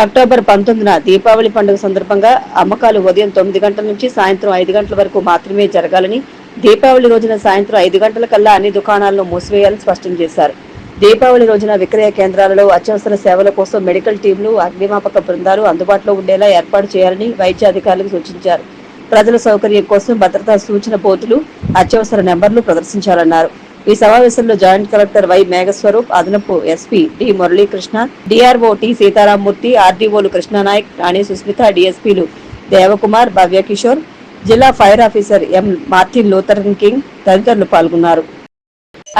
October 19న Deepavali పండుగ సందర్భంగా అమ్మకాలు ఉదయం 9 గంటల నుంచి సాయంత్రం 5 గంటల వరకు మాత్రమే జరగాలని, దీపావళి రోజున సాయంత్రం 5 గంటల కల్లా అన్ని దుకాణాలను మూసివేయాలని స్పష్టం చేశారు. దీపావళి రోజున విక్రయ కేంద్రాలలో అత్యవసర సేవల కోసం మెడికల్ టీంలు, అగ్నిమాపక బృందాలు అందుబాటులో ఉండేలా ఏర్పాటు చేయాలని వైద్య అధికారులకు సూచించారు. ప్రజల సౌకర్యం కోసం భద్రతా సూచన బోర్డులు, అత్యవసర నెంబర్లు ప్రదర్శించాలన్నారు. ఈ సమావేశంలో జాయింట్ కలెక్టర్ వై మేఘస్వరూప్, అదనపు SP D Muralikrishna, DRO T Seetharamamurthy, ఆర్డీఓలు కృష్ణానాయక్, రాణి సుస్మిత, డిఎస్పీలు దేవకుమార్, భవ్యకిషోర్, జిల్లా fire officer M Martin Luther King తదితరులు పాల్గొన్నారు.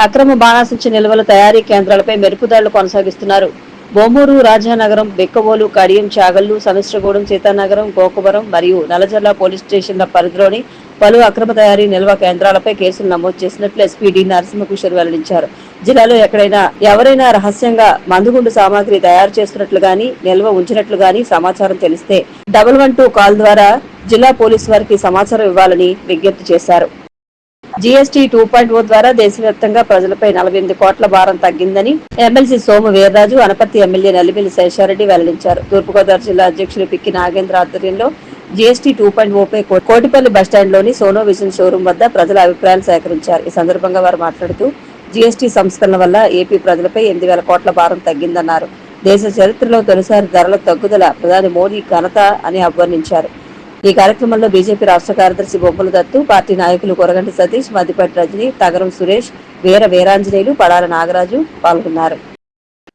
అక్రమ బాణాసంచ నిల్వల తయారీ కేంద్రాలపై మెరుపుదాడులు కొనసాగిస్తున్నారు. బొమ్మూరు, రాజానగరం, బెక్కవోలు, కడియం, చాగల్లు, సమిశ్రగూడెం, సీతానగరం, గోకవరం మరియు నల్లజర్ల పోలీస్ స్టేషన్ల పరిధిలోని పలు అక్రమ తయారీ నిల్వ కేంద్రాలపై కేసులు నమోదు చేసినట్లు ఎస్పీ డి నరసింహకిషోర్ వెల్లడించారు. జిల్లాలో ఎవరైనా రహస్యంగా మందుగుండు సామాగ్రి తయారు చేస్తున్నట్లు గాని, నిల్వ ఉంచినట్లు గాని సమాచారం తెలిస్తే 112 కాల్ ద్వారా జిల్లా పోలీసు వారికి సమాచారం ఇవ్వాలని విజ్ఞప్తి చేశారు. జీఎస్టీ 2.0 ద్వారా దేశవ్యాప్తంగా ప్రజలపై 48 కోట్ల భారం తగ్గిందని ఎమ్మెల్సీ సోము వీర్రాజు, అనపర్తి ఎమ్మెల్యే నల్లిమిల్లి శేషారెడ్డి వెల్లడించారు. తూర్పుగోదావరి జిల్లా అధ్యక్షులు పిక్కి నాగేంద్ర ఆధ్వర్యంలో జీఎస్టీ 2.0 పై కోటిపల్లి బస్టాండ్లోని సోనో విజన్ షోరూం వద్ద ప్రజల అభిప్రాయాలు సేకరించారు. ఈ సందర్భంగా వారు మాట్లాడుతూ జీఎస్టీ సంస్కరణ వల్ల ఏపీ ప్రజలపై 8,000 కోట్ల భారం తగ్గిందన్నారు. దేశ చరిత్రలో తొలిసారి ధరల తగ్గుదల ప్రధాని మోదీ ఘనత అని అభివర్ణించారు. ఈ కార్యక్రమంలో బీజేపీ రాష్ట్ర కార్యదర్శి బొమ్మల దత్తు, పార్టీ నాయకులు కొరగంటి సతీష్, మద్దిపట్టి రజని, తగరం సురేష్, వీరాంజనేయులు, పడాల నాగరాజు పాల్గొన్నారు.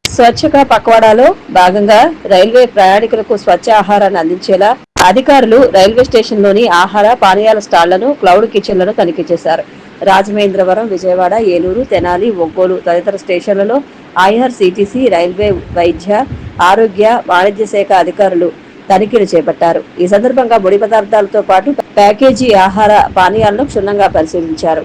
స్వచ్ఛగా పక్వాడాలో భాగంగా రైల్వే ప్రయాణికులకు స్వచ్ఛ ఆహారాన్ని అందించేలా అధికారులు రైల్వే స్టేషన్లోని ఆహార పానీయాల స్టాళ్లను, క్లౌడ్ కిచెన్లను తనిఖీ చేశారు. రాజమహేంద్రవరం, విజయవాడ, ఏలూరు, తెనాలి, ఒంగోలు తదితర స్టేషన్లలో ఐఆర్సీటీసీ, రైల్వే, వైద్య, ఆరోగ్య, వాణిజ్య శాఖ అధికారులు తనిఖీలు చేపట్టారు. ఈ సందర్భంగా ముడి పదార్థాలతో పాటు ప్యాకేజీ ఆహార పానీయాలను క్షుణ్ణంగా పరిశీలించారు.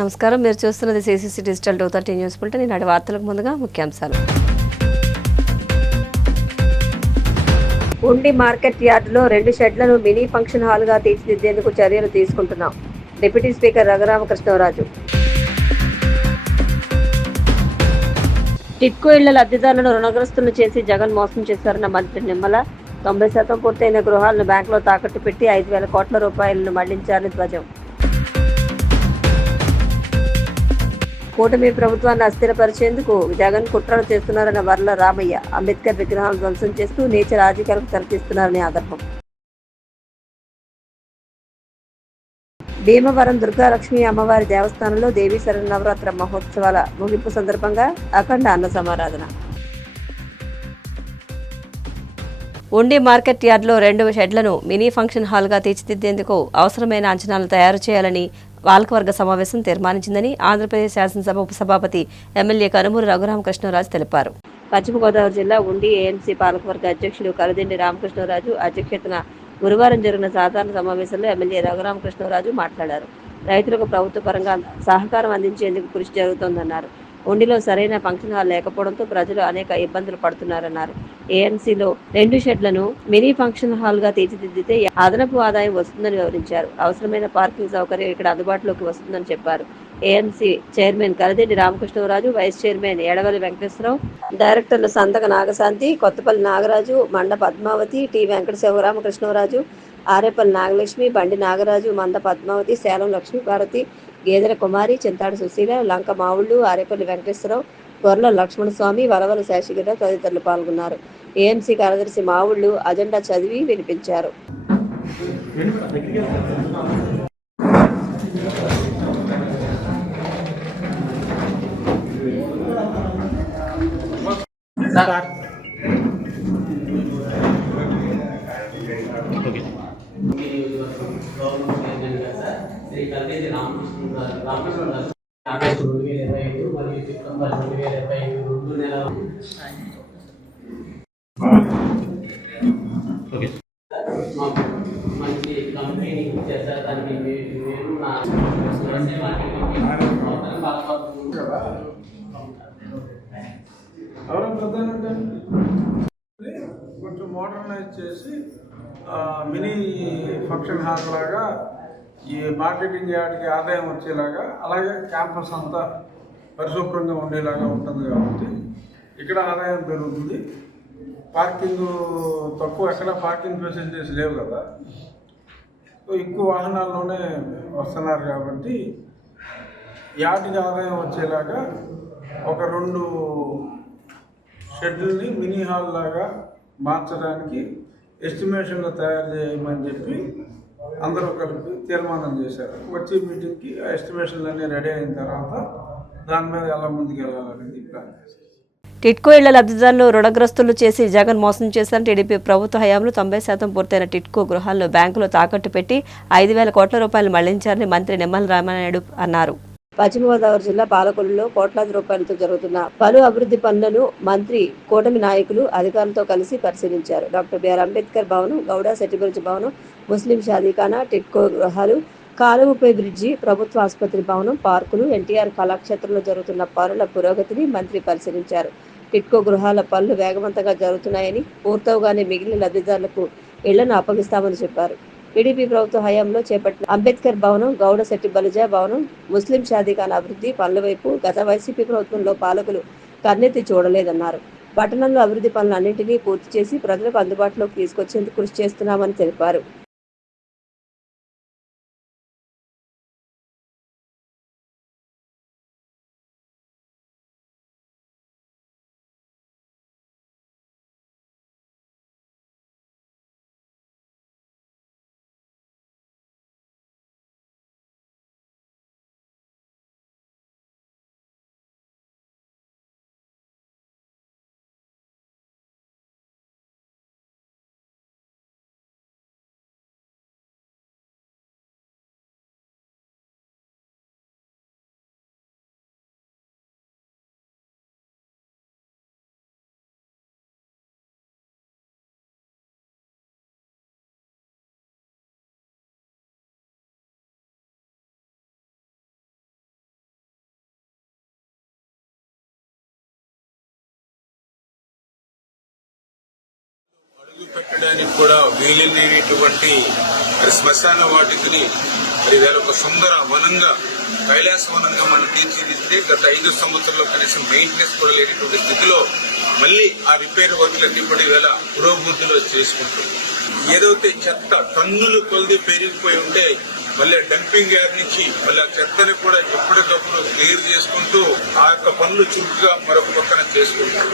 నమస్కారం, మీరు చూస్తున్నది సిసిసి డిజిటల్ 230 న్యూస్ బులెటిన్. ఈనాటి వార్తలకు ముందుగా ముఖ్యాంశాలు. ఉండి మార్కెట్ యార్డులో 2 షెడ్లను మినీ ఫంక్షన్ హాల్గా తీర్చిదిద్దేందుకు చర్యలు తీసుకుంటున్నాం. Deputy speaker Raghuramakrishnaraju. టిట్కో ఇళ్ల లబ్ధిదారులను రుణగ్రస్తులను చేసి జగన్ మోసం చేశారన్న మంత్రి నిమ్మల. 90% పూర్తయిన గృహాలను బ్యాంకులో తాకట్టు పెట్టి 5,000 కోట్ల రూపాయలను మళ్లించారని ధ్వజం. కూటమి ప్రభుత్వాన్ని అస్థిరపరిచేందుకు జగన్ కుట్రలు చేస్తున్నారన్న వర్ల రామయ్య. అంబేద్కర్ విగ్రహాలను ధ్వంసం చేస్తూ నీచ రాజకీయాలకు తెరతీస్తున్నారని ఆగ్రహం. భీమవరం దుర్గాలక్ష్మి అమ్మవారి దేవస్థానంలో దేవీ శరన్నవరాత్రి మహోత్సవాల ముగింపు సందర్భంగా అఖండ అన్న సమారాధన. ఉండి మార్కెట్ యార్డ్లో 2 షెడ్లను మినీ ఫంక్షన్ హాల్గా తీర్చిదిద్దేందుకు అవసరమైన అంచనాలను తయారు చేయాలని పాలకవర్గ సమావేశం తీర్మానించిందని ఆంధ్రప్రదేశ్ శాసనసభ ఉపసభాపతి ఎమ్మెల్యే కనుమూరి రఘురామకృష్ణరాజు తెలిపారు. పశ్చిమ గోదావరి జిల్లా ఉండి ఏఎంసీ పాలకవర్గ అధ్యక్షులు కలదిండి రామకృష్ణరాజు అధ్యక్షతన గురువారం జరిగిన సాధారణ సమావేశంలో ఎమ్మెల్యే రఘురామకృష్ణరాజు మాట్లాడారు. రైతులకు ప్రభుత్వ పరంగా సహకారం అందించేందుకు కృషి జరుగుతోందన్నారు. ఉండిలో సరైన ఫంక్షన్ హాల్ లేకపోవడంతో ప్రజలు అనేక ఇబ్బందులు పడుతున్నారన్నారు. ఏఎంసీలో 2 షెడ్లను మినీ ఫంక్షన్ హాల్గా తీర్చిదిద్దితే అదనపు ఆదాయం వస్తుందని వివరించారు. అవసరమైన పార్కింగ్ సౌకర్యం ఇక్కడ అందుబాటులోకి వస్తుందని చెప్పారు. AMC chairman Kaladindi Ramakrishnaraju, vice chairman Edavalli Venkateswararao, డైరెక్టర్లు సంతక నాగశాంతి, కొత్తపల్లి నాగరాజు, మండ పద్మావతి, టి వెంకట శివరామకృష్ణరాజు, ఆరేపల్లి నాగలక్ష్మి, బండి నాగరాజు, మంద పద్మావతి, సేలం లక్ష్మీపార్వతి, గేదెల కుమారి, చింతాడు సుశీల, లంక మావుళ్లు, ఆరేపల్లి వెంకటేశ్వరరావు, గొర్ల లక్ష్మణస్వామి, వరవల శేషగిరి తదితరులు పాల్గొన్నారు. ఏఎంసీ కార్యదర్శి మావుళ్లు అజెండా చదివి వినిపించారు. ఆగస్టు 2025 మరియు సెప్టెంబర్ 2025 2 నెలల మంచి కంపెనీ చేశారు. దానికి నేను నా కొంచెం మోడర్నైజ్ చేసి మినీ ఫంక్షన్ హాల్ లాగా ఈ మార్కెటింగ్ యార్డ్కి ఆదాయం వచ్చేలాగా, అలాగే క్యాంపస్ అంతా పరిశుభ్రంగా ఉండేలాగా ఉంటుంది కాబట్టి ఇక్కడ ఆదాయం పెరుగుతుంది. పార్కింగ్ తక్కువ, ఎక్కడ పార్కింగ్ ఫెసిలిటీస్ లేవు కదా, సో ఎక్కువ వాహనాల్లోనే వస్తున్నారు కాబట్టి యార్డ్కి ఆదాయం వచ్చేలాగా ఒక 2 షెడ్యూల్ని మినీ హాల్ లాగా మార్చడానికి ఎస్టిమేషన్లు తయారు చేయమని చెప్పి అందరూ కలిపి తీర్మానం చేశారు. వచ్చే మీటింగ్కి ఆ ఎస్టిమేషన్లన్నీ రెడీ అయిన తర్వాత దాని మీద ఎలా ముందుకు వెళ్ళాలనేది ప్లాన్ చేశారు. టిట్కో ఇళ్ల లబ్ధిదారులు రుణగ్రస్తులు చేసి జగన్ మోసం చేశారని టీడీపీ ప్రభుత్వ హయాంలో 90% పూర్తయిన టిట్కో గృహాలను బ్యాంకులో తాకట్టు పెట్టి 5,000 కోట్ల రూపాయలు మళ్లించారని మంత్రి నిమ్మల రామానాయుడు అన్నారు. పశ్చిమ గోదావరి జిల్లా పాలకొల్లులో కోట్లాది రూపాయలతో జరుగుతున్న పలు అభివృద్ధి పనులను మంత్రి కూటమి నాయకులు అధికారులతో కలిసి పరిశీలించారు. డాక్టర్ బిఆర్ అంబేద్కర్ భవనం, గౌడ సెట్టిబ్రిడ్జ్ భవనం, ముస్లిం షాదీఖానా, టిట్కో గృహాలు, కాలువపై బ్రిడ్జి, ప్రభుత్వ ఆసుపత్రి భవనం, పార్కులు, ఎన్టీఆర్ కళాక్షేత్రంలో జరుగుతున్న పనుల పురోగతిని మంత్రి పరిశీలించారు. టిట్కో గృహాల పనులు వేగవంతంగా జరుగుతున్నాయని, పూర్తవగానే మిగిలిన లబ్ధిదారులకు ఇళ్లను అప్పగిస్తామని చెప్పారు. టీడీపీ ప్రభుత్వ హయాంలో చేపట్టిన అంబేద్కర్ భవనం, గౌడ శెట్టి బలిజా భవనం, ముస్లిం షాదీఖానా అభివృద్ధి పనుల వైపు గత వైసీపీ ప్రభుత్వంలో పాలకులు కన్నెత్తి చూడలేదన్నారు. పట్టణంలో అభివృద్ధి పనులన్నింటినీ పూర్తి చేసి ప్రజలకు అందుబాటులోకి తీసుకొచ్చేందుకు కృషి చేస్తున్నామని తెలిపారు. పెట్టడానికి కూడా వీలు లేనటువంటి శ్మశాన వాటికని మరి వేళ ఒక సుందర వనంగా, కైలాస వనంగా మనం తీర్చిదిద్దితే గత 5 సంవత్సరాల్లో కనీసం మెయింటెనెన్స్ కూడా లేనటువంటి స్థితిలో మళ్ళీ ఆ రిపేర్ వర్క్లన్నీ కూడా వేళ పురోభివృద్ధిలో చేసుకుంటుంది. ఏదైతే చెత్త టన్నులు కొలిది పెరిగిపోయి ఉంటే మళ్ళీ డంపింగ్ యార్డ్ నుంచి మళ్ళీ ఆ చెత్తని కూడా ఎప్పటికప్పుడు క్లియర్ చేసుకుంటూ ఆ యొక్క పనులు చురుకుగా మరొక పక్కన చేసుకుంటారు.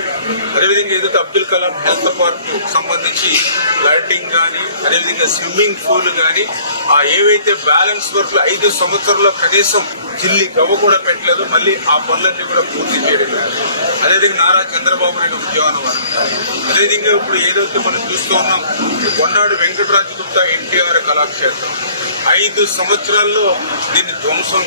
అదేవిధంగా ఏదైతే అబ్దుల్ కలాం హెల్త్ పార్క్ సంబంధించి లైటింగ్ కానీ, అదేవిధంగా స్విమ్మింగ్ పూల్ కానీ, ఆ ఏవైతే బ్యాలెన్స్ వర్క్లు 5 సంవత్సరాల్లో కనీసం జిల్లి గవ్వ కూడా పెట్టలేదు, మళ్ళీ ఆ పనులన్నీ కూడా పూర్తి చేయడం. అదేవిధంగా నారా చంద్రబాబు నాయుడు ఉద్యానవనం, అదేవిధంగా ఇప్పుడు ఏదైతే మనం చూస్తూ ఉన్నాం కొన్నాడు వెంకటరాజు గుప్తా ఎన్టీఆర్ కళాక్షేత్రం 5 సంవత్సరాల్లో దీన్ని విధ్వంసం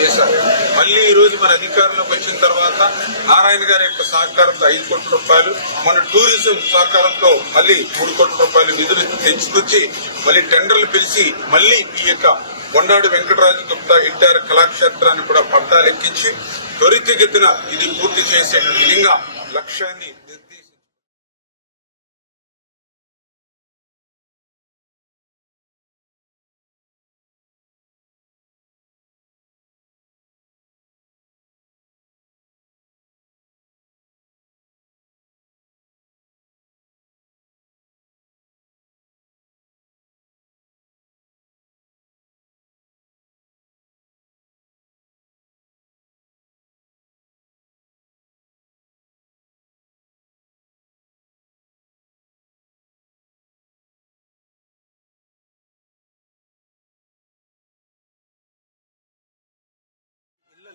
చేశారు. మళ్ళీ ఈ రోజు మన అధికారంలోకి వచ్చిన తర్వాత నారాయణ గారి యొక్క సహకారంతో 5 కోట్ల రూపాయలు, మన టూరిజం సహకారంతో మళ్ళీ 3 కోట్ల రూపాయలు నిధులు తెచ్చుకొచ్చి మళ్ళీ టెండర్లు పిలిచి మళ్ళీ ఈ యొక్క కొన్నాడు వెంకటరాజు గుప్తా ఎన్టీఆర్ కళాక్షేత్రాన్ని కూడా పట్టాలెక్కించి త్వరితగతిన ఇది పూర్తి చేసే విధంగా లక్ష్యాన్ని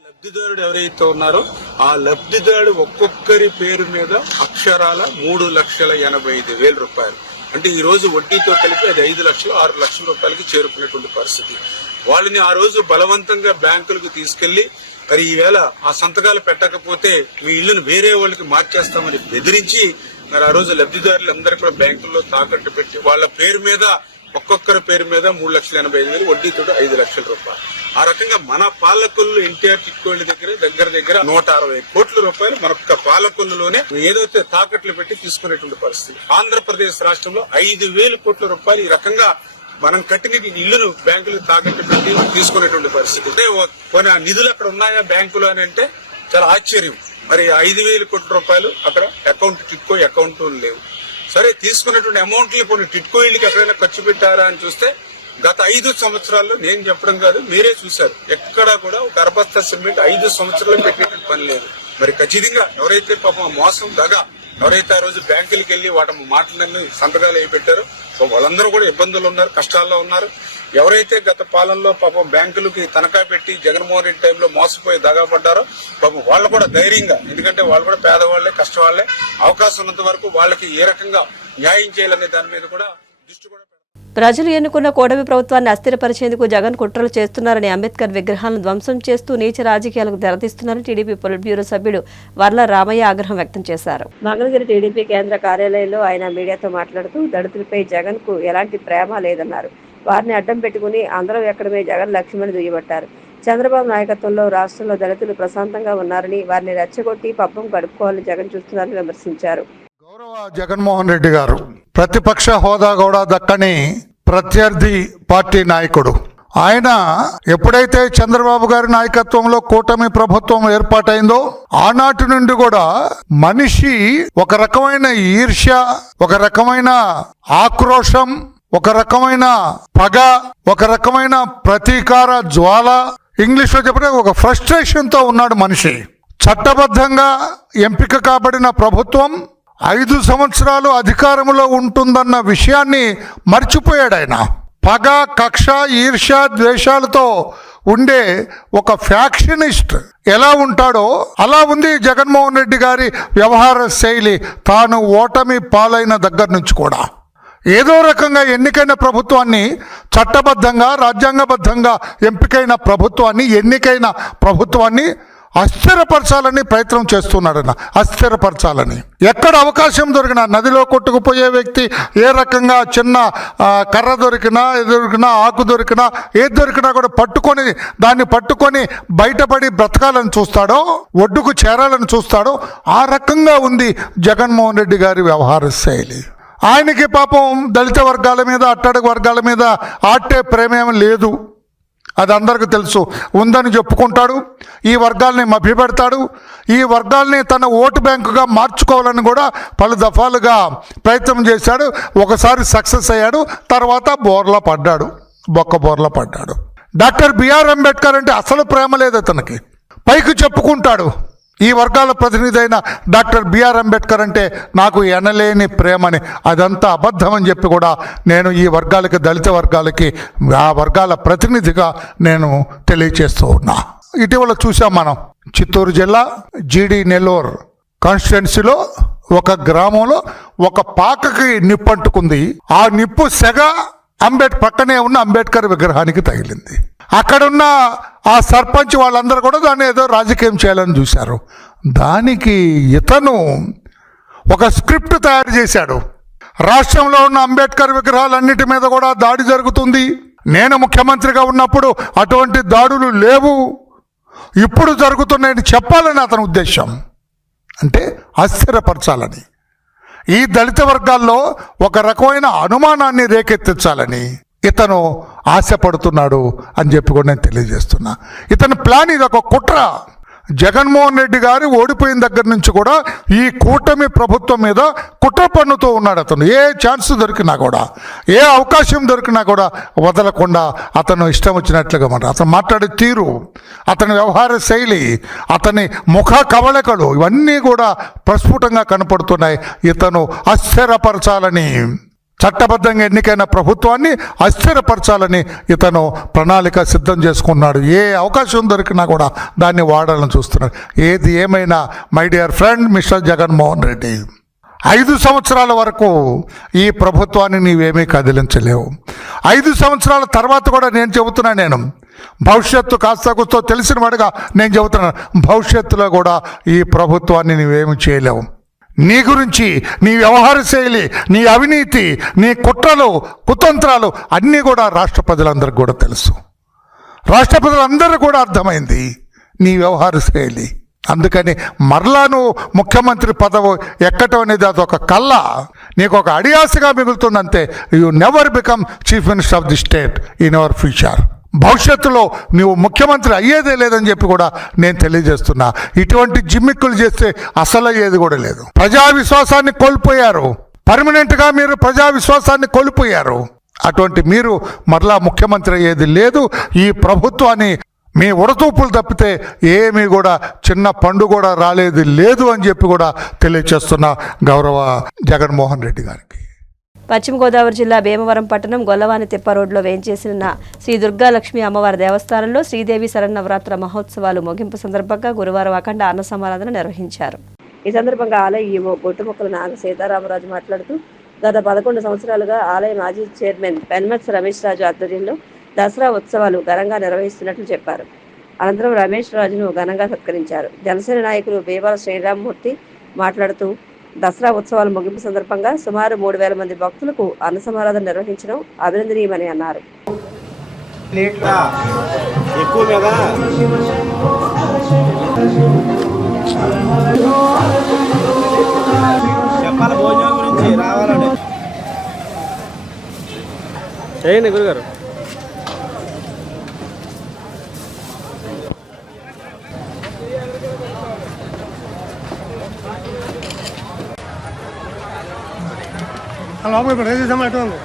లబ్ధిదారుడు ఎవరైతే ఉన్నారో ఆ లబ్ధిదారుడు ఒక్కొక్కరి పేరు మీద అక్షరాల 3,85,000 రూపాయలు, అంటే ఈ రోజు వడ్డీతో కలిపి అది 5 లక్షలు 6 లక్షల రూపాయలకి చేరుకునేటువంటి పరిస్థితి. వాళ్ళని ఆ రోజు బలవంతంగా బ్యాంకులకు తీసుకెళ్లి మరి ఈవేళ ఆ సంతకాలు పెట్టకపోతే మీ ఇళ్లను వేరే వాళ్ళకి మార్చేస్తామని బెదిరించి మరి ఆ రోజు లబ్ధిదారులందరూ కూడా బ్యాంకుల్లో తాకట్టు పెట్టి వాళ్ళ పేరు మీద ఒక్కొక్కరి పేరు మీద 3,85,000 వడ్డీతో 5 లక్షల రూపాయలు. ఆ రకంగా మన పాలకొల్లు ఎన్టీఆర్ టిట్కోళ్ల దగ్గర 160 కోట్ల రూపాయలు మన పాలకొల్లులోనే ఏదైతే తాకట్లు పెట్టి తీసుకునేటువంటి పరిస్థితి. ఆంధ్రప్రదేశ్ రాష్ట్రంలో 5,000 కోట్ల రూపాయలు ఈ రకంగా మనం కట్టిన ఇల్లును బ్యాంకులు తాకట్టు పెట్టి తీసుకునేటువంటి పరిస్థితి. అంటే కొన్ని నిధులు అక్కడ ఉన్నాయా బ్యాంకులు అని అంటే చాలా ఆశ్చర్యం. మరి 5,000 కోట్ల రూపాయలు అక్కడ టిట్కో అకౌంట్ లేవు. సరే, తీసుకున్నటువంటి అమౌంట్లు కొన్ని టిట్కో ఇళ్ళకి ఎక్కడైనా ఖర్చు పెట్టారా అని చూస్తే గత 5 సంవత్సరాల్లో, నేను చెప్పడం కాదు మీరే చూశారు, ఎక్కడా కూడా ఒక అరబస్తా సిమెంట్ 5 సంవత్సరాలు పెట్టేటువంటి పని లేదు. మరి ఖచ్చితంగా ఎవరైతే పాపం మోసం దగా ఎవరైతే ఆ రోజు బ్యాంకులకు వెళ్లి వాటి మాటలన్నీ సంతకాలు అయి పెట్టారో వాళ్ళందరూ కూడా ఇబ్బందులు ఉన్నారు, కష్టాల్లో ఉన్నారు. ఎవరైతే గత పాలనలో పాపం బ్యాంకులకి తనఖా పెట్టి జగన్మోహన్ రెడ్డి టైంలో మోసపోయి దగా పడ్డారో పాపం వాళ్ళు కూడా ధైర్యంగా, ఎందుకంటే వాళ్ళు కూడా పేదవాళ్లే, కష్టవాళ్లే, అవకాశం ఉన్నంత వరకు వాళ్ళకి ఏ రకంగా న్యాయం చేయాలనే దాని మీద కూడా దృష్టి కూడా. ప్రజలు ఎన్నుకున్న కూటమి ప్రభుత్వాన్ని అస్థిరపరిచేందుకు జగన్ కుట్రలు చేస్తున్నారని, అంబేద్కర్ విగ్రహాలను ధ్వంసం చేస్తూ నీచ రాజకీయాలకు తెరతీస్తున్నారని టీడీపీ పొలిట్ బ్యూరో సభ్యుడు వర్ల రామయ్య ఆగ్రహం వ్యక్తం చేశారు. మంగళగిరి టీడీపీ కేంద్ర కార్యాలయంలో ఆయన మీడియాతో మాట్లాడుతూ దళితులపై జగన్ కు ఎలాంటి ప్రేమ లేదన్నారు. వారిని అడ్డం పెట్టుకుని అందరం ఎక్కడమే జగన్ లక్ష్యమని దుయ్యబట్టారు. చంద్రబాబు నాయకత్వంలో రాష్ట్రంలో దళితులు ప్రశాంతంగా ఉన్నారని, వారిని రెచ్చగొట్టి పబ్బం గడుపుకోవాలని జగన్ చూస్తున్నారని విమర్శించారు. గౌరవ జగన్మోహన్ రెడ్డి గారు ప్రతిపక్ష హోదా కూడా దక్కని ప్రత్యర్థి పార్టీ నాయకుడు. ఆయన ఎప్పుడైతే చంద్రబాబు గారి నాయకత్వంలో కూటమి ప్రభుత్వం ఏర్పాటైందో ఆనాటి నుండి కూడా మనిషి ఒక రకమైన ఈర్ష్య, ఒక రకమైన ఆక్రోశం, ఒక రకమైన పగ, ఒక రకమైన ప్రతీకార జ్వాల, ఇంగ్లీష్ లో చెప్పిన ఒక ఫ్రస్ట్రేషన్ తో ఉన్నాడు మనిషి. చట్టబద్ధంగా ఎంపిక కాబడిన ప్రభుత్వం 5 సంవత్సరాలు అధికారంలో ఉంటుందన్న విషయాన్ని మర్చిపోయాడు ఆయన. పగ, కక్ష, ఈర్ష్య, ద్వేషాలతో ఉండే ఒక ఫ్యాక్షనిస్ట్ ఎలా ఉంటాడో అలా ఉంది జగన్మోహన్ రెడ్డి గారి వ్యవహార శైలి. తాను ఓటమి పాలైన దగ్గర నుంచి కూడా ఏదో రకంగా ఎన్నికైన ప్రభుత్వాన్ని, చట్టబద్ధంగా రాజ్యాంగబద్ధంగా ఎన్నికైన ప్రభుత్వాన్ని అస్థిరపరచాలని ప్రయత్నం చేస్తున్నాడన్న. అస్థిరపరచాలని ఎక్కడ అవకాశం దొరికినా, నదిలో కొట్టుకుపోయే వ్యక్తి ఏ రకంగా చిన్న కర్ర దొరికినా, ఆకు దొరికినా, ఏది దొరికినా కూడా దాన్ని పట్టుకొని బయటపడి బ్రతకాలని చూస్తాడో, ఒడ్డుకు చేరాలని చూస్తాడో, ఆ రకంగా ఉంది జగన్మోహన్ రెడ్డి గారి వ్యవహార శైలి. ఆయనకి పాపం దళిత వర్గాల మీద, అట్టడుగు వర్గాల మీద ఆట్టే ప్రేమేం లేదు, అది అందరికీ తెలుసు. ఉందని చెప్పుకుంటాడు, ఈ వర్గాల్ని మభ్యపెడతాడు, ఈ వర్గాల్ని తన ఓటు బ్యాంకుగా మార్చుకోవాలని కూడా పలు దఫాలుగా ప్రయత్నం చేశాడు. ఒకసారి సక్సెస్ అయ్యాడు, తర్వాత బొక్క బోర్లా పడ్డాడు. డాక్టర్ బిఆర్ అంబేద్కర్ అంటే అసలు ప్రేమ లేదు అతనికి. పైకి చెప్పుకుంటాడు, ఈ వర్గాల ప్రతినిధి అయిన డాక్టర్ బిఆర్ అంబేద్కర్ అంటే నాకు ఎనలేని ప్రేమని. అదంతా అబద్ధం అని చెప్పి కూడా నేను ఈ వర్గాలకి, దళిత వర్గాలకి, ఆ వర్గాల ప్రతినిధిగా నేను తెలియచేస్తూ ఉన్నా. ఇటీవల చూసాం మనం, చిత్తూరు జిల్లా జీడి నెల్లూరు కాన్స్టిట్యున్సీలో ఒక గ్రామంలో ఒక పాకకి నిప్పు అంటుకుంది. ఆ నిప్పు సెగ పక్కనే ఉన్న అంబేద్కర్ విగ్రహానికి తగిలింది. అక్కడున్న ఆ సర్పంచ్ వాళ్ళందరూ కూడా దాన్ని ఏదో రాజకీయం చేయాలని చూశారు. దానికి ఇతను ఒక స్క్రిప్ట్ తయారు చేశాడు. రాష్ట్రంలో ఉన్న అంబేద్కర్ విగ్రహాలన్నిటి మీద కూడా దాడి జరుగుతుంది, నేను ముఖ్యమంత్రిగా ఉన్నప్పుడు అటువంటి దాడులు లేవు, ఇప్పుడు జరుగుతున్నాయని చెప్పాలని అతని ఉద్దేశం. అంటే అస్థిరపరచాలని, ఈ దళిత వర్గాల్లో ఒక రకమైన అనుమానాన్ని రేకెత్తించాలని ఇతను ఆశపడుతున్నాడు అని చెప్పి కూడా నేను తెలియజేస్తున్నా. ఇతని ప్లాన్ ఇది ఒక కుట్ర. జగన్మోహన్ రెడ్డి గారు ఓడిపోయిన దగ్గర నుంచి కూడా ఈ కూటమి ప్రభుత్వం మీద కుట్ర పన్నుతూ ఉన్నాడు అతను. ఏ ఛాన్స్ దొరికినా కూడా, ఏ అవకాశం దొరికినా కూడా వదలకుండా అతను ఇష్టం వచ్చినట్లుగా అతను మాట్లాడే తీరు, అతని వ్యవహార శైలి, అతని ముఖ కవళికలు ఇవన్నీ కూడా ప్రస్ఫుటంగా కనపడుతున్నాయి. ఇతను అస్థిరపరచాలని, చట్టబద్ధంగా ఎన్నికైన ప్రభుత్వాన్ని అస్థిరపరచాలని ఇతను ప్రణాళిక సిద్ధం చేసుకున్నాడు. ఏ అవకాశం దొరికినా కూడా దాన్ని వాడాలని చూస్తున్నాడు. ఏది ఏమైనా my dear friend mister Jaganmohan Reddy, 5 సంవత్సరాల వరకు ఈ ప్రభుత్వాన్ని నీవేమీ కదిలించలేవు. 5 సంవత్సరాల తర్వాత కూడా నేను చెబుతున్నాను, భవిష్యత్తు కాస్త కూస్తో తెలిసిన వాడుగా నేను చెబుతున్నాను, భవిష్యత్తులో కూడా ఈ ప్రభుత్వాన్ని నీవేమి చేయలేవు. నీ గురించి, నీ వ్యవహార శైలి, నీ అవినీతి, నీ కుట్రలు, కుతంత్రాలు అన్నీ కూడా రాష్ట్ర ప్రజలందరికీ కూడా తెలుసు. రాష్ట్ర ప్రజలందరూ కూడా అర్థమైంది నీ వ్యవహార శైలి. అందుకని మరలా నువ్వు ముఖ్యమంత్రి పదవి ఎక్కటం అనేది అదొక కళ్ళ. నీకు ఒక అడియాసగా మిగులుతుందంతే. You never become chief minister of the state in our future. భవిష్యత్తులో నువ్వు ముఖ్యమంత్రి అయ్యేదే లేదని చెప్పి కూడా నేను తెలియజేస్తున్నా. ఇటువంటి జిమ్మిక్కులు చేస్తే అసలు అయ్యేది కూడా లేదు. ప్రజా విశ్వాసాన్ని కోల్పోయారు, పర్మనెంట్గా మీరు ప్రజా విశ్వాసాన్ని కోల్పోయారు. అటువంటి మీరు మరలా ముఖ్యమంత్రి అయ్యేది లేదు. ఈ ప్రభుత్వాన్ని మీ ఉడతూపులు తప్పితే ఏమీ కూడా చిన్న పండు కూడా రాలేదు లేదు అని చెప్పి కూడా తెలియచేస్తున్న గౌరవ జగన్మోహన్ రెడ్డి గారికి. పశ్చిమ గోదావరి జిల్లా భీమవరం పట్టణం గొల్లవాని తిప్ప రోడ్లో వేంచేసిన శ్రీ దుర్గాలక్ష్మి అమ్మవారి దేవస్థానంలో శ్రీదేవి శరన్నవరాత్ర మహోత్సవాలు ముగింపు సందర్భంగా గురువారం అఖండ అన్న సమారాధన నిర్వహించారు. ఈ సందర్భంగా ఆలయ ఈవో బొట్టుముక్కల నాగ సీతారామరాజు మాట్లాడుతూ గత 11 సంవత్సరాలుగా ఆలయ మాజీ చైర్మన్ పెన్మెత్స రమేష్ రాజు ఆధ్వర్యంలో దసరా ఉత్సవాలు ఘనంగా నిర్వహిస్తున్నట్లు చెప్పారు. అనంతరం రమేష్ రాజును ఘనంగా సత్కరించారు. జనసేన నాయకులు బేవాల శ్రీరామ్మూర్తి మాట్లాడుతూ దసరా ఉత్సవాల ముగింపు సందర్భంగా సుమారు 3,000 మంది భక్తులకు అన్న సమారాధన నిర్వహించడం అభినందనీయమని అన్నారు. భోజనం గురించి రావాలండి చేయండి గురుగారు. లోపల ఇప్పుడు రేజీ ఎటు ఉంది.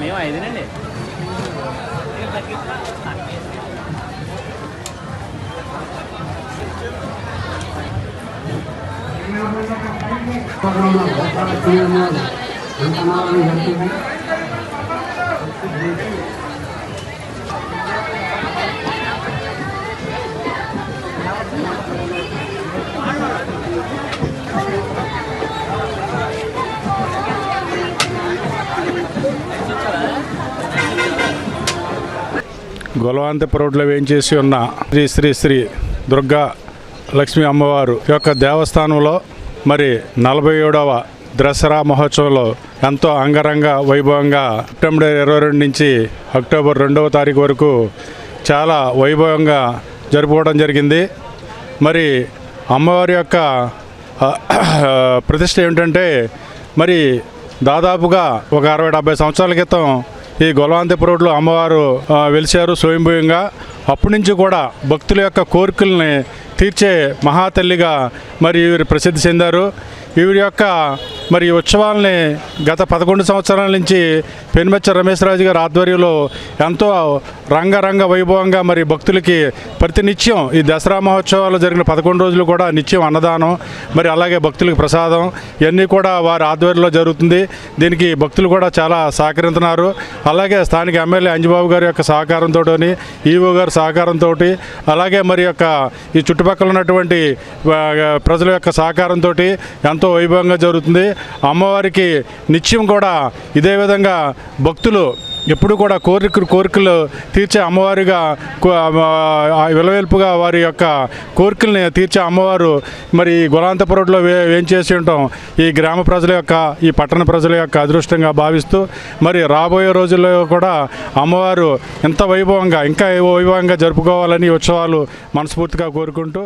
మేము 5నండి. గొలవాంతపు రోడ్లో వేయించేసి ఉన్న శ్రీ శ్రీ శ్రీ దుర్గా లక్ష్మీ అమ్మవారు యొక్క దేవస్థానంలో మరి 47వ దసరా మహోత్సవంలో ఎంతో అంగరంగ వైభవంగా సెప్టెంబర్ 22 నుంచి అక్టోబర్ 2వ తారీఖు వరకు చాలా వైభవంగా జరుపుకోవడం జరిగింది. మరి అమ్మవారి యొక్క ప్రతిష్ట ఏమిటంటే మరి దాదాపుగా ఒక 60-70 సంవత్సరాల క్రితం ఈ గొలవాంతపు రోడ్లో అమ్మవారు వెలిశారు స్వయంభూయంగా. అప్పటి నుంచి కూడా భక్తుల యొక్క కోరికల్ని తీర్చే మహాతల్లిగా మరి వీరు ప్రసిద్ధి చెందారు. వీరి యొక్క మరి ఉత్సవాలని గత 11 సంవత్సరాల నుంచి పెన్మెత్స రమేష్ రాజు గారి ఆధ్వర్యంలో ఎంతో రంగరంగ వైభవంగా మరి భక్తులకి ప్రతినిత్యం ఈ దసరా మహోత్సవాలు జరిగిన 11 రోజులు కూడా నిత్యం అన్నదానం, మరి అలాగే భక్తులకు ప్రసాదం ఇవన్నీ కూడా వారి ఆధ్వర్యంలో జరుగుతుంది. దీనికి భక్తులు కూడా చాలా సహకరిస్తున్నారు. అలాగే స్థానిక ఎమ్మెల్యే అంజబాబు గారి యొక్క సహకారంతో, ఈవో గారి సహకారంతో, అలాగే మరి యొక్క ఈ చుట్టుపక్కల ఉన్నటువంటి ప్రజల యొక్క సహకారంతో ఎంతో వైభవంగా జరుగుతుంది. అమ్మవారికి నిత్యం కూడా ఇదే విధంగా భక్తులు ఎప్పుడు కూడా కోరికలు తీర్చే అమ్మవారిగా విలవేల్పుగా వారి యొక్క కోరికల్ని తీర్చే అమ్మవారు మరి గొలవాంతపు రోడ్లో వేంచేసి ఉంటాం. ఈ గ్రామ ప్రజల యొక్క, ఈ పట్టణ ప్రజల యొక్క అదృష్టంగా భావిస్తూ మరి రాబోయే రోజుల్లో కూడా అమ్మవారు ఎంత వైభవంగా ఇంకా వైభవంగా జరుపుకోవాలని ఉత్సవాలు మనస్ఫూర్తిగా కోరుకుంటూ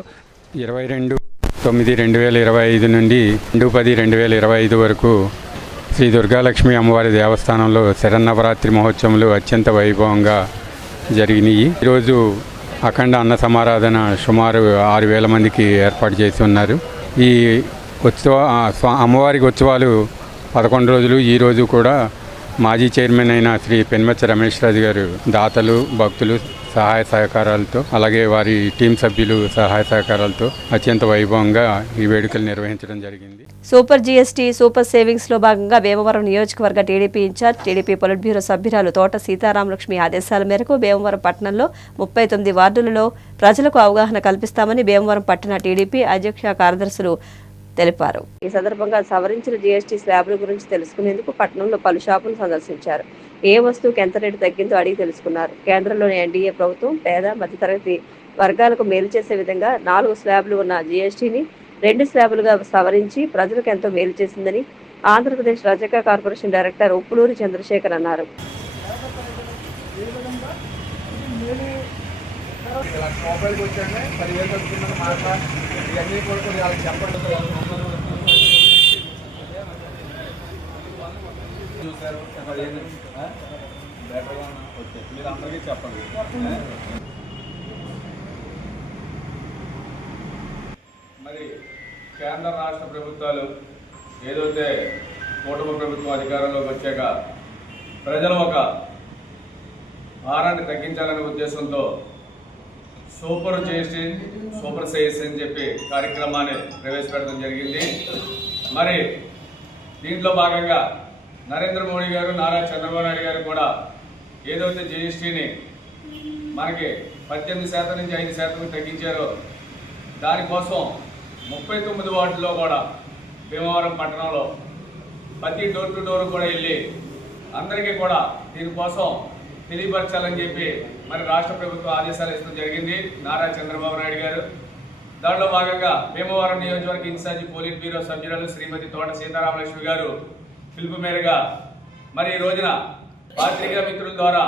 22/9/2025 నుండి 2/10/2025 వరకు శ్రీ దుర్గాలక్ష్మి అమ్మవారి దేవస్థానంలో శరన్నవరాత్రి మహోత్సవాలు అత్యంత వైభవంగా జరిగినాయి. ఈరోజు అఖండ అన్న సమారాధన సుమారు 6,000 మందికి ఏర్పాటు చేసి ఉన్నారు. ఈ అమ్మవారికి ఉత్సవాలు 11 రోజులు. ఈరోజు కూడా మాజీ చైర్మన్ అయిన శ్రీ పెన్మెత్స రమేష్ రాజు గారు దాతలు, భక్తులు సహాయ సహకారాలతో, అలాగే వారి టీం సభ్యులు సహాయ సహకారాలతో అత్యంత వైభవంగా ఈ వేడుకలు నిర్వహించడం జరిగింది. సూపర్ జీఎస్టీ సూపర్ సేవింగ్స్ లో భాగంగా భీమవరం నియోజకవర్గ TDP incharge, TDP politburo సభ్యురాలు తోట సీతారామలక్ష్మి ఆదేశాల మేరకు భీమవరం పట్టణంలో 39 వార్డులలో ప్రజలకు అవగాహన కల్పిస్తామని భీమవరం పట్టణ టీడీపీ అధ్యక్ష కార్యదర్శులు తెలిపారు. ఈ సందర్భంగా సవరించిన జీఎస్టీ స్లాబ్ల గురించి తెలుసుకునేందుకు పట్టణంలో పలు షాపులు సందర్శించారు. ఏ వస్తువుకి ఎంత రేటు తగ్గిందో అడిగి తెలుసుకున్నారు. కేంద్రంలోని ఎన్డీఏ ప్రభుత్వం పేద మధ్యతరగతి వర్గాలకు మేలు చేసే విధంగా 4 స్లాబ్లు ఉన్న జీఎస్టీని 2 స్లాబులుగా సవరించి ప్రజలకు ఎంతో మేలు చేసిందని ఆంధ్రప్రదేశ్ రజక కార్పొరేషన్ డైరెక్టర్ ఉప్పులూరి చంద్రశేఖర్ అన్నారు. మీరు అందరికీ చెప్పండి. మరి కేంద్ర రాష్ట్ర ప్రభుత్వాలు ఏదైతే కూటమి ప్రభుత్వం అధికారంలోకి వచ్చాక ప్రజలు ఒక భారాన్ని తగ్గించాలనే ఉద్దేశంతో సూపర్ జీఎస్టీ సూపర్ సేస్ అని చెప్పి కార్యక్రమాన్ని ప్రవేశపెట్టడం జరిగింది. మరి దీంట్లో భాగంగా నరేంద్ర మోడీ గారు, నారా చంద్రబాబు నాయుడు గారు కూడా ఏదైతే జీఎస్టీని మనకి 18% నుంచి 5% తగ్గించారో దానికోసం 39 వార్డుల్లో కూడా భీమవరం పట్టణంలో ప్రతి డోర్ టు డోర్ కూడా వెళ్ళి అందరికీ కూడా దీనికోసం తెలియపరచాలని చెప్పి మరి రాష్ట్ర ప్రభుత్వం ఆదేశాలు ఇస్తూ జరిగింది నారా చంద్రబాబు నాయుడు గారు. దాంట్లో భాగంగా భీమవరం నియోజకవర్గ ఇన్ఛార్జి పోలిట్ బ్యూరో సభ్యురాలు శ్రీమతి తోట సీతారామలక్ష్మి గారు పిలుపు మేరగా మరి ఈ రోజున పాత్రికా మిత్రుల ద్వారా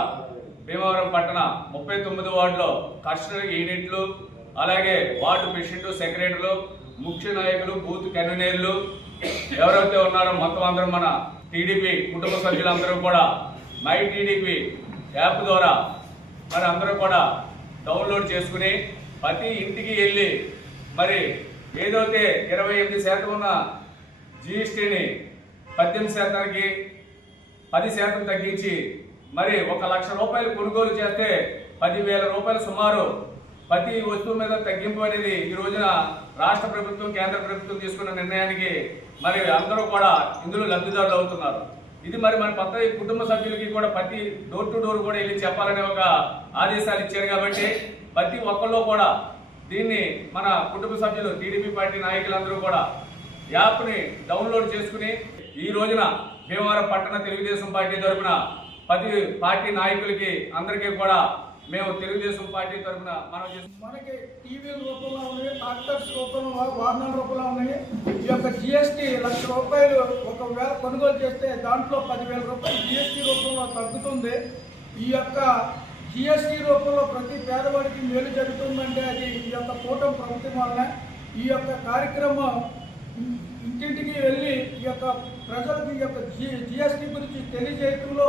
భీమవరం పట్టణ 39 వార్డులో కస్టమర్ యూనిట్లు, అలాగే వార్డు ప్రెసిడెంట్, సెక్రటరీలు, ముఖ్య నాయకులు, బూత్ కన్వీనర్లు ఎవరైతే ఉన్నారో మొత్తం అందరూ మన టీడీపీ కుటుంబ సభ్యులందరూ కూడా మై టీడీపీ యాప్ ద్వారా మరి అందరూ కూడా డౌన్లోడ్ చేసుకుని ప్రతి ఇంటికి వెళ్ళి మరి ఏదైతే 28% ఉన్న జీఎస్టీని 18%కి 10% తగ్గించి మరి 1 లక్ష రూపాయలు కొనుగోలు చేస్తే 10,000 రూపాయలు సుమారు ప్రతి వస్తువు మీద తగ్గింపు అనేది ఈ రోజున రాష్ట్ర ప్రభుత్వం, కేంద్ర ప్రభుత్వం తీసుకున్న నిర్ణయానికి మరి అందరూ కూడా ఇందులో లబ్ధిదారులు అవుతున్నారు. ఇది మరి మన ప్రతి కుటుంబ సభ్యులకి కూడా ప్రతి డోర్ టు డోర్ కూడా వెళ్ళి చెప్పాలనే ఒక ఆదేశాలు ఇచ్చారు. కాబట్టి ప్రతి ఒక్కళ్ళు కూడా దీన్ని మన కుటుంబ సభ్యులు, టీడీపీ పార్టీ నాయకులందరూ కూడా యాప్ని డౌన్లోడ్ చేసుకుని ఈ రోజున భీమవరం పట్టణ తెలుగుదేశం పార్టీ తరఫున ప్రతి పార్టీ నాయకులకి అందరికీ కూడా మేము తెలుగుదేశం పార్టీ తరఫున మనకి టీవీల రూపంలో ఉన్నాయి, ట్రాక్టర్స్ రూపంలో, వాహనాల రూపంలో ఉన్నాయి. ఈ యొక్క జిఎస్టీ 1,00,000 రూపాయలు ఒకవేళ కొనుగోలు చేస్తే దాంట్లో 10,000 రూపాయలు జిఎస్టీ రూపంలో తగ్గుతుంది. ఈ యొక్క జిఎస్టీ రూపంలో ప్రతి పేదవాడికి మేలు జరుగుతుందంటే అది ఈ యొక్క కూటమి ప్రభుత్వం వల్ల. ఈ యొక్క కార్యక్రమం ఇంటింటికి వెళ్ళి ఈ యొక్క ప్రజలకు ఈ యొక్క జిఎస్టీ గురించి తెలియజేయడంలో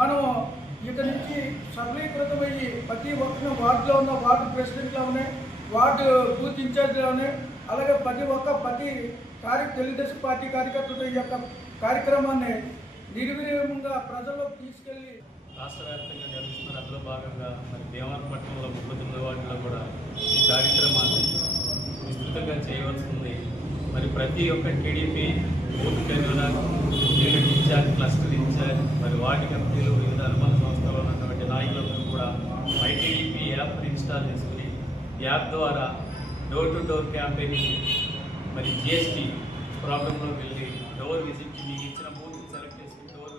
మనం ఇక నుంచి సఫలీకృతమయ్యి ప్రతి ఒక్కరిని వార్డులో ఉన్న వార్డు ప్రెసిడెంట్లో ఉన్నాయి, వార్డు బూత్ ఇన్ఛార్జ్లో ఉన్నాయి, అలాగే ప్రతి తెలుగుదేశం పార్టీ కార్యకర్తలతో ఈ యొక్క కార్యక్రమాన్ని నిర్విరామంగా ప్రజల్లోకి తీసుకెళ్లి రాష్ట్ర వ్యాప్తంగా నిర్వహిస్తున్న అందులో భాగంగా మరి భీమవరం పట్టణంలో 39 వార్డులో కూడా ఈ కార్యక్రమాన్ని విస్తృతంగా చేయవలసి ఉంది. మరి ప్రతి ఒక్క TDP booth convener, unit incharge, cluster incharge, మరి వార్డు కమిటీలు, వివిధ అనుబంధ సంస్థల్లో ఉన్నటువంటి నాయకులందరూ కూడా మై టీడీపీ యాప్ని ఇన్స్టాల్ చేసుకుని యాప్ ద్వారా డోర్ టు డోర్ క్యాంపెయినింగ్, మరి జిఎస్టీ ప్రాబ్లంలో వెళ్ళి డోర్ విజిట్ మీకు ఇచ్చిన బూత్ సెలెక్ట్ చేసుకుని డోర్.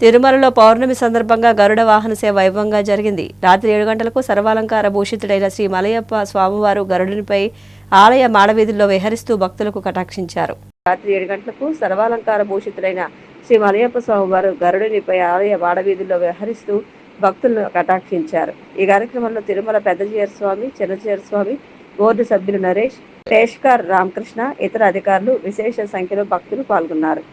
తిరుమలలో పౌర్ణమి సందర్భంగా గరుడ వాహన సేవ వైభవంగా జరిగింది. రాత్రి 7 గంటలకు సర్వాలంకార భూషితుడైన శ్రీ మలయప్ప స్వామివారు గరుడునిపై ఆలయ మాడవీధుల్లో విహరిస్తూ భక్తులకు కటాక్షించారు. రాత్రి 7 గంటలకు సర్వాలంకార భూషితుడైన శ్రీ మలయప్ప స్వామివారు గరుడునిపై ఆలయ మాడవీధుల్లో విహరిస్తూ భక్తులను కటాక్షించారు. ఈ కార్యక్రమంలో తిరుమల పెద్దజీయర్ స్వామి, చిన్నజీయర్ స్వామి, బోర్డు సభ్యులు నరేష్, పేష్కార్ రామకృష్ణ, ఇతర అధికారులు, విశేష సంఖ్యలో భక్తులు పాల్గొన్నారు.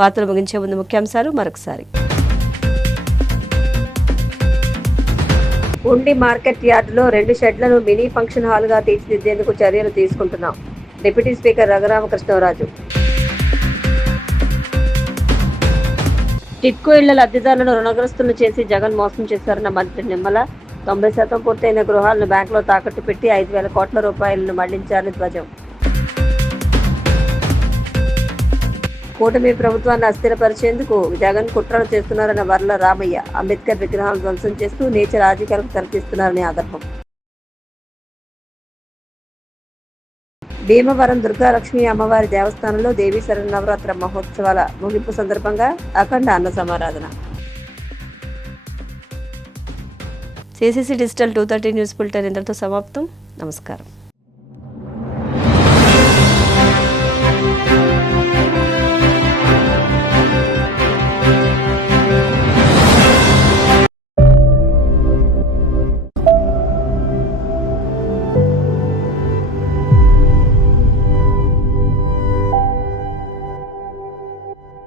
వార్తలు ముగించే ముందు ముఖ్యాంశాలు మరొకసారి. ఉండి మార్కెట్ యార్డులో 2 షెడ్లను మినీ ఫంక్షన్ హాల్గా తీర్చిదిద్దేందుకు చర్యలు తీసుకుంటున్నాం. Deputy speaker Raghuramakrishnaraju. టిట్కో ఇళ్ల లబ్ధిదారులను రుణగ్రస్తులను చేసి జగన్ మోసం చేశారన్న మంత్రి నిమ్మల. 90% పూర్తయిన గృహాలను బ్యాంకులో తాకట్టు పెట్టి 5,000 కోట్ల రూపాయలను మళ్లించారని ధ్వజం. కూటమి ప్రభుత్వాన్ని అస్థిరపరిచేందుకు జగన్ కుట్రలు చేస్తున్నారన్న వర్ల రామయ్య. అంబేద్కర్ విగ్రహాలను ధ్వంసం చేస్తూ నీచ రాజకీయాలకు తెరతీస్తున్నారని ఆగ్రహం. భీమవరం దుర్గాలక్ష్మి అమ్మవారి దేవస్థానంలో దేవీ శరన్నవరాత్రి మహోత్సవాల ముగింపు సందర్భంగా అఖండ అన్న సమారాధన. CCC డిజిటల్ 230 న్యూస్ బులెటిన్ ఇంతటితో సమాప్తం. నమస్కారం.